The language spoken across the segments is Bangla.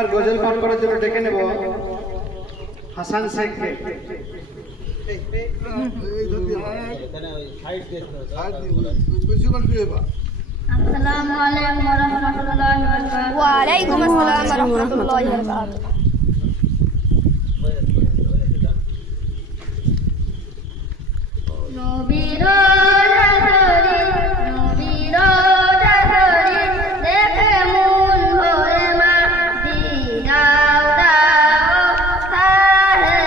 আর গজল পাঠ করার জন্য ডেকে নেব হাসান শেখকে। আসসালামু আলাইকুম ওয়া রাহমাতুল্লাহি ওয়া বারাকাতুহু। ওয়া আলাইকুম আসসালাম ওয়া রাহমাতুল্লাহি ওয়া বারাকাতুহু। নবীর রাধরি নবীর রাধরি দেখে মন ভরে মা দিদাও দাও তাহে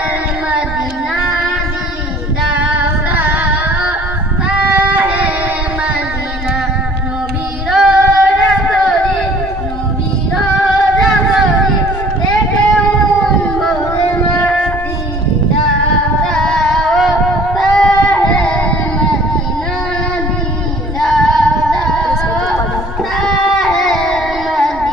মদিনা দিদাও দাও তাহে মদিনা নবীর রাধরি নবীর রাধরি দেখে মন ভরে মা দিদাও দাও তাহে মদিনা দিদাও দাও তাহে মদিনা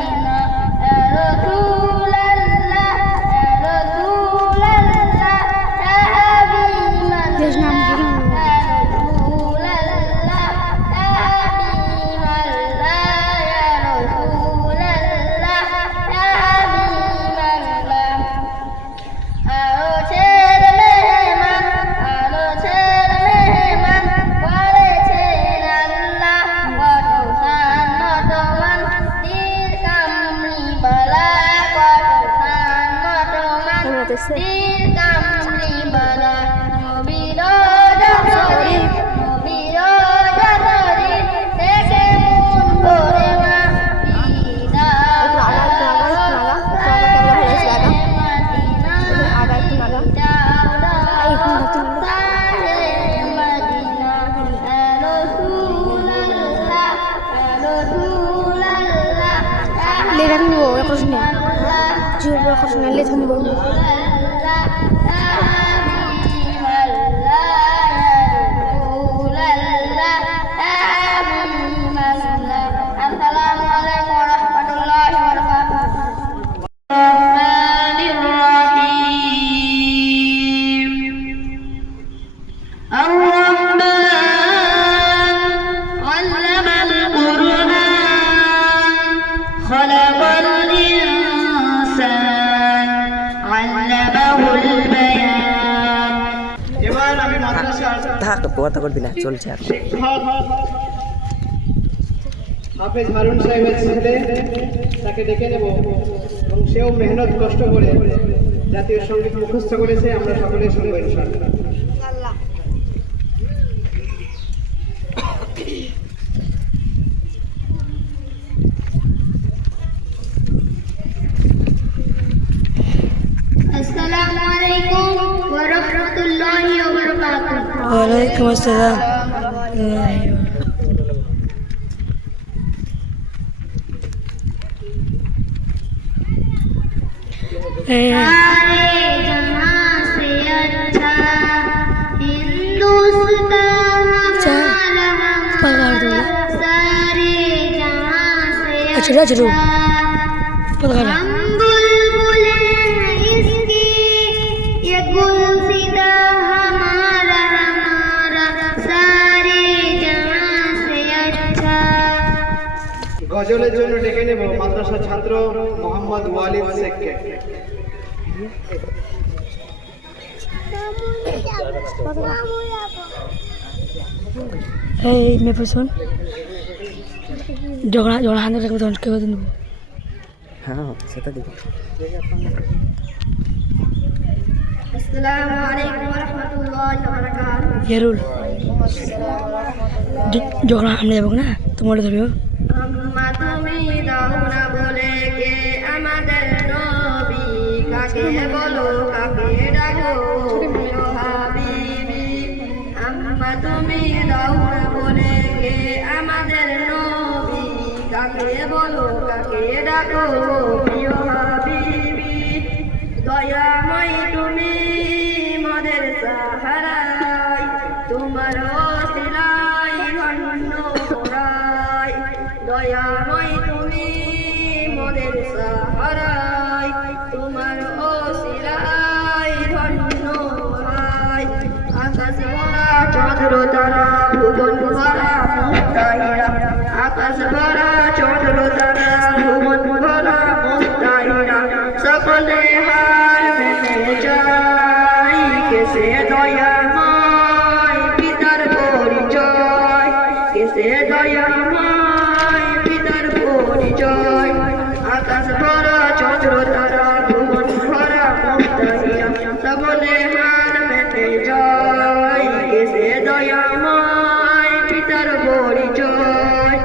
রাসূলুল্লাহ রাসূলুল্লাহ হাবিব এবার আমি মাদ্রাসার থাক কথা করবি না, চলছে আর শিক্ষক হাফেজ হারুন সাহেবের ছেলে তাকে ডেকে নেব এবং সেও মেহনত কষ্ট করে জাতীয় সঙ্গীত মুখস্থ করেছে। আমরা সকলে শুনবো ইনশাআল্লাহ। আসসালামু আলাইকুম ওয়া রাহমাতুল্লাহি ওয়া বারাকাতুহু। ওয়ালাইকুম আসসালাম। सारे जहां से अच्छा हिंदुस्तान हमारा सारे जहां से अच्छा हम बुलबुल हैं इसकी ये गुलसिदा हमारा हमारा सारे जहां से अच्छा। গজলের জন্য ডেকে নেব মাদ্রাসা ছাত্র মোহাম্মদ ওয়ালিদ শেখকে। এই মেয়ে শোন, জগড়া জগড়া হাতে রাখবে তখন কেউ দেব। হ্যাঁ সেটা দিব। আসসালামু আলাইকুম ওয়া রাহমাতুল্লাহি ওয়া বারাকাতুহু। ইয়ারুল জগড়া আমরা যাবো না, তোমার ধরিও। আম্মা তুমি দাও না বলে কে আমাদের নবী কাকে বলো কাকে ডাকো প্রিয় হাবিবি। আম্মা তুমি দাও না বলে কে আমাদের নবী কাকে বলো কাকে ডাকো প্রিয় হাবিবি। দয়াময় তুমি মদের সাহারাই তোমার ওসিলাই ধন্য মোরাই। দয়াময় তুমি মদের সাহারাই তোমার ওসিলাই ধন্য মোরাই। আকাশ ভরা চন্দ্র তারা ভুবন ভরা মুস্তাহিরা আকাশ ভরা চন্দ্র তারা ভুবন ভরা মুস্তাহিরা কেসে দয়াময় পিতার পরিচয়, কেসে দয়াময় পিতার পরিচয়। আকাশ ভরা চন্দ্র তারা ভুবন ভরা মুক্তারিয়া সবলে হার মেটে যায়, কেসে দয়াময় পিতার পরিচয়।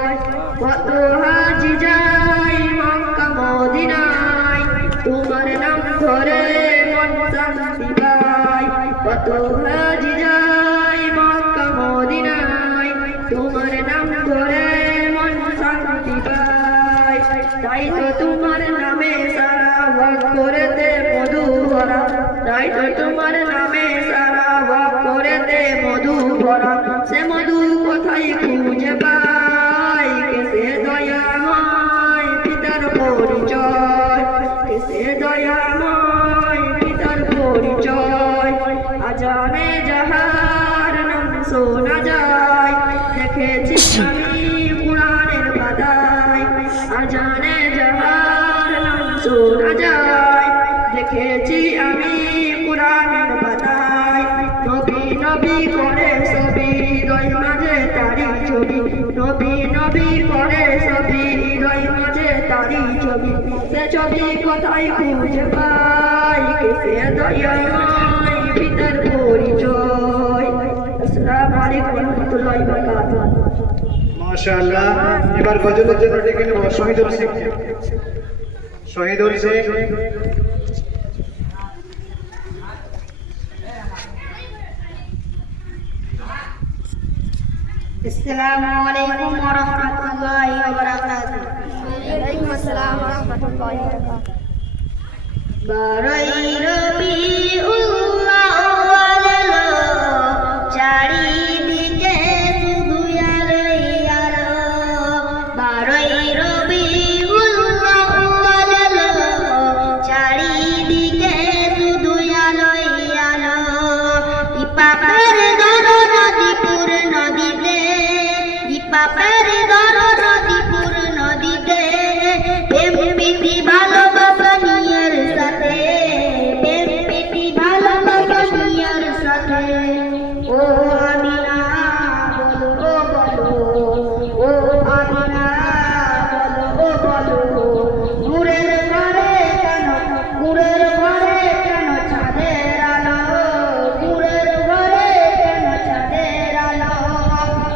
কত হাজি যায় মক্কা মদিনায় তোমার নাম ধরে মন শান্তি পায়, কত হাজি যায় মক্কা মদিনায় তোমার নাম ধরে মন শান্তি পায়। তাই তো তোমার নামে সারা ওয়াক করেতে মধু ভরা, তাই তো তোমার নামে সারা ওয়াক করেতে মধু ভরা, সে মধু কোথায় খুঁজে পাই, কেসে দয়াময় পিতার পরিচয়, কেসে দয়াময় পিতার পরিচয়। আজানে যাহার নাম শোনা যায় দেখেছি আমি কুরআনের পাতায়, আজানে যাহার নাম শোনা যায় দেখেছি আমি কুরআনের পাতায়। নবী নবী করে সবই হৃদয় মাঝে তারি ছবি, নবী নবী করে সবই হৃদয় মাঝে তারি ছবি, সে ছবি কোথায় খুঁজে পাই, কেসে দয়াময় পিতার পরিচয়। আসসালামু আলাইকুম ওয়া রাহমাতুল্লাহি ওয়া বারাকাতুহু। মাশাআল্লাহ। এবার গজলের জন্য ডেকে নেব শহীদুল শেখ। শহীদুল শেখ আসসালামু আলাইকুম ওয়া রাহমাতুল্লাহি ওয়া বারাকাতুহু। ওয়ালাইকুম আসসালাম ওয়া রাহমাতুল্লাহি ওয়া বারাকাতুহু। বারই রবিউল আউয়াল চারিদিকে শুধু আলোই আলো, বারই রবিউল আউয়াল চারিদিকে শুধু আলোই আলো। ইপাপের নদীপুর নদীতে, ইপাপের নদীপুর নদীতে প্রেম প্রীতি ভালোবাসা নিয়ের সাথে, প্রেম প্রীতি ভালোবাসা নিয়ের সাথে। ও আমিনা বলো বলো, ও আমিনা বলো বলো, নূরের ঘরে কেন, নূরের ঘরে কেন চাঁদের আলো, নূরের ঘরে কেন চাঁদের আলো।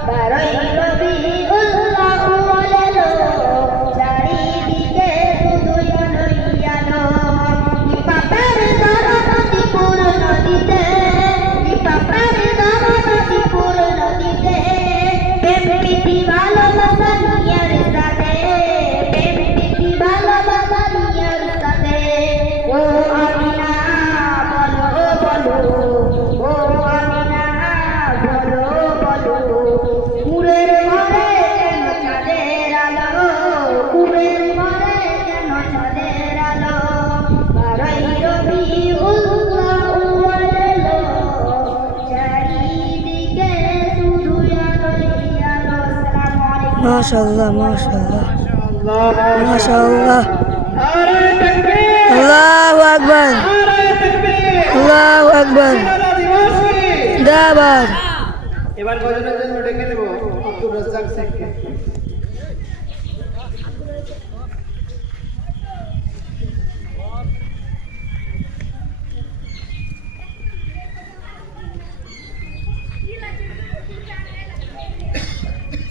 বারই রবিউল আউয়াল চারিদিকে শুধু আলোই আলো। ইপাপের নদীপুর নদীতে, ইপাপের নদীপুর নদীতে প্রেম প্রীতি ভালোবাসা নিয়ের সাথে, প্রেম প্রীতি ভালোবাসা নিয়ের সাথে। ও আমিনা বলো বলো, ও আমিনা বলো বলো, নূরের ঘরে কেন চাঁদের আলো, নূরের ঘরে কেন চাঁদের আলো। বারই রবিউল আউয়াল চারিদিকে শুধু আলোই আলো। আসসালামু আলাইকুম। মাশাআল্লাহ মাশাআল্লাহ আল্লাহ মাশাআল্লাহ। নারে তাকবীর, আল্লাহু আকবার নারে তাকবীর, আল্লাহু আকবার। স্বাধীনতা দিবস কি? জিন্দাবাদ। এবার গজলের জন্য ডেকে নেব আব্দুর রাজ্জাক শেখকে।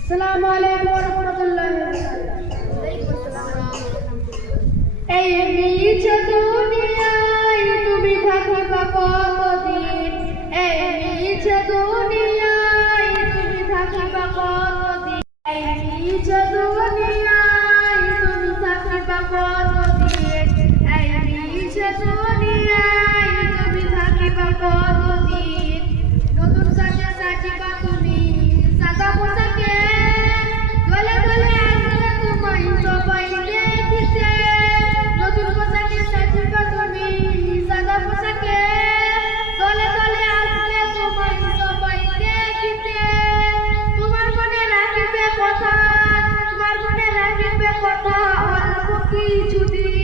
আসসালামু আলাইকুম ওয়া রাহমাতুল্লাহি ওয়া বারাকাতুহু। এই নিজ দুনিয়ায় তুমি থাকিবা কতদিন, এই নিজ দুনিয়ায় তুমি থাকিবা কতদিন, এই নিজ দুনিয়ায় তুমি থাকিবা কতদিন, এই নিজ দুনিয়ায় তুমি থাকিবা কতদিন। নতুন সাজে সাজিবা তুমি সাদা পোশাকে, দলে দলে আসলে তোমায় সবাই দেখিতে। নতুন পোশাকে সাজিবা তুমি সাদা পোশাকে, দলে দলে আসলে তোমায় সবাই দেখিতে। তোমার মনে রাখিবে কথা, তোমার মনে রাখিবে কথা অল্প কিছুদিন।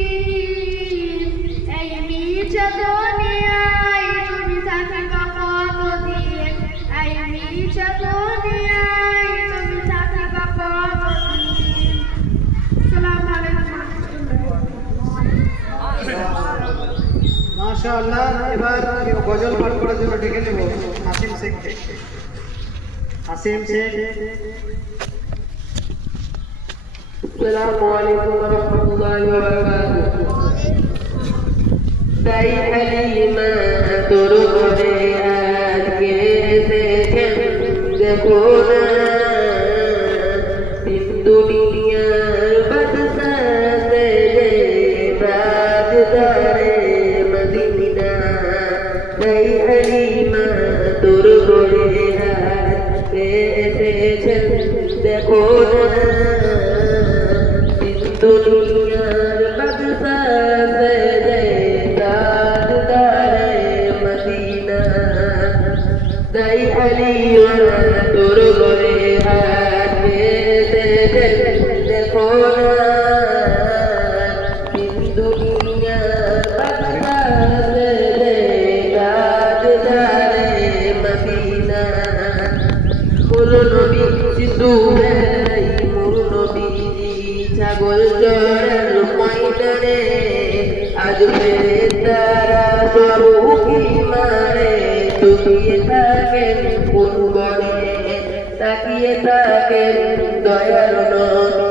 এই নিজ দুনিয়ায় তুমি থাকিবা মাশাআল্লাহ। এবার গজল পাঠ করার জন্য ডেকে নেব হাসিম শেখকে। হাসিম শেখ। আসসালামু আলাইকুম ওয়া রাহমাতুল্লাহি ওয়া বারাকাতুহু। তাই হালিমা তোর ঘরে আজকে এসেছেন দেখো না, দিন দুনিয়ার বাদশাহ তেরে রাজদারে মদিনা। তাই হালিমা তোর ঘরে আজকে এসেছেন দেখো না, দুনিয়ার বাদশাহ তেরে রাজদারে মদিনা। তাই হালিমা তোর ঘরে আজকে এসেছেন দেখো না, দুনিয়ার বাদশাহ তেরে রাজদারে মদিনা। মোর নবী শিশু বেলায় মোর নবীজি ছাগল চড়ার ময়দানে, আজ ফেরেশতারা সবুকি মারে তাকিয়ে থাকেন কোন বনে, তাকিয়ে থাকেন দয়ার নবী,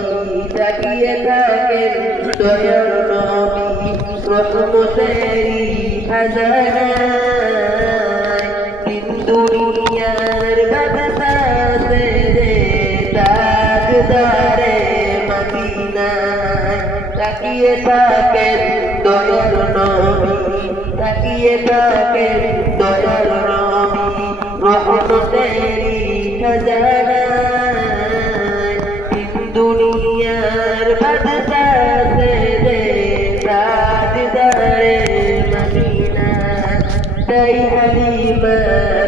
তাকিয়ে থাকেন দয়ার নবী রহমতেরি খাজানায়। দিন দুনিয়ার বাদশাহ তেরে তাজদারে মদিনায়। তাকিয়ে থাকেন দয়ার নবী, তাকিয়ে থাকেন দয়ার নবী রহমতেরি খাজানায়। দিন দুনিয়ার বাদশাহ তেরে তাজদারে মদিনা। তাই হালিমা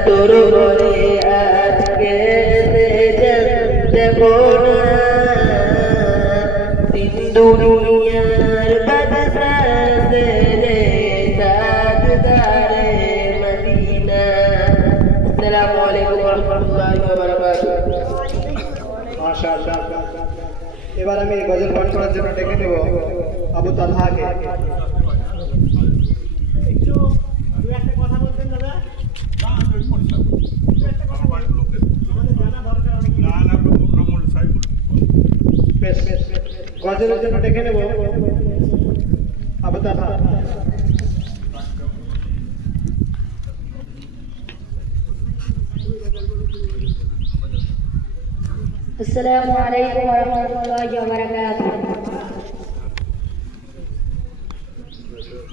তোর ঘরে আজকে এসেছেন দেখো না, দিন দুনিয়ার বাদশাহ তেরে তাজদারে মদিনা। আসসালামু আলাইকুম ওয়া রাহমাতুল্লাহি ওয়া বারাকাতুহু। মাশাআল্লাহ। এবার আমি গজল পাঠ করার জন্য ডেকে নেব আবু তালহাকে। বেশ, গজলের জন্য ডেকে নেব আবু তালহা। আসসালামু আলাইকুম ওয়া রাহমাতুল্লাহি ওয়া বারাকাতুহু।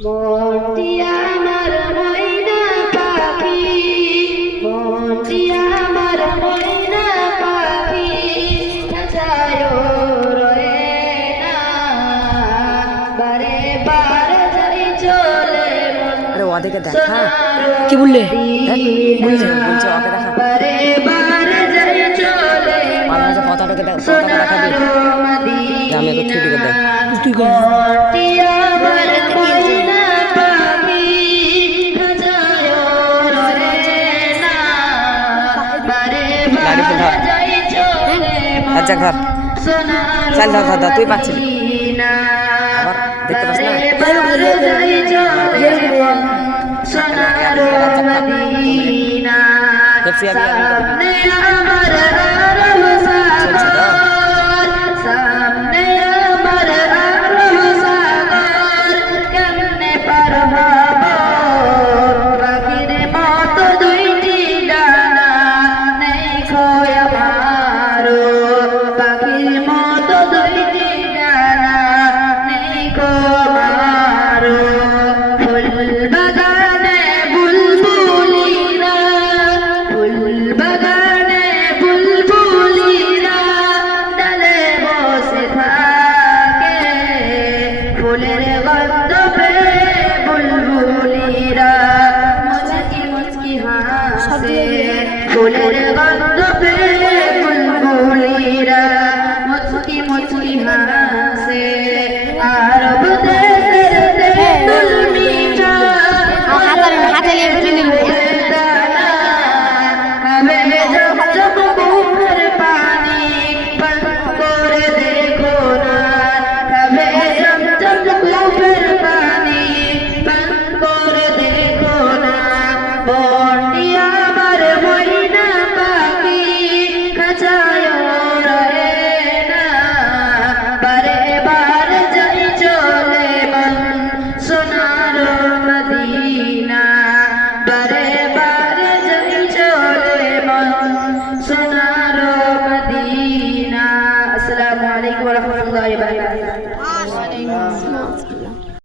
মনটি আমার ময়না পাখি, মনটি আমার ময়না পাখি, খাঁচায় রয়ে না, বারে বারে যাই চলে মন আরে ওদেরকে দেখা কি বললে? বলছে বলছে ওকে দেখা বারে বারে যাই চলে মাঝে পতাকাকে পতাকা দেখাবি যে আমি একটু ছুটি করে দেয় তুই কর। গাড়ি ধর আচ্ছা ধর চল ধর ধর তুই পাচ্ছিলি না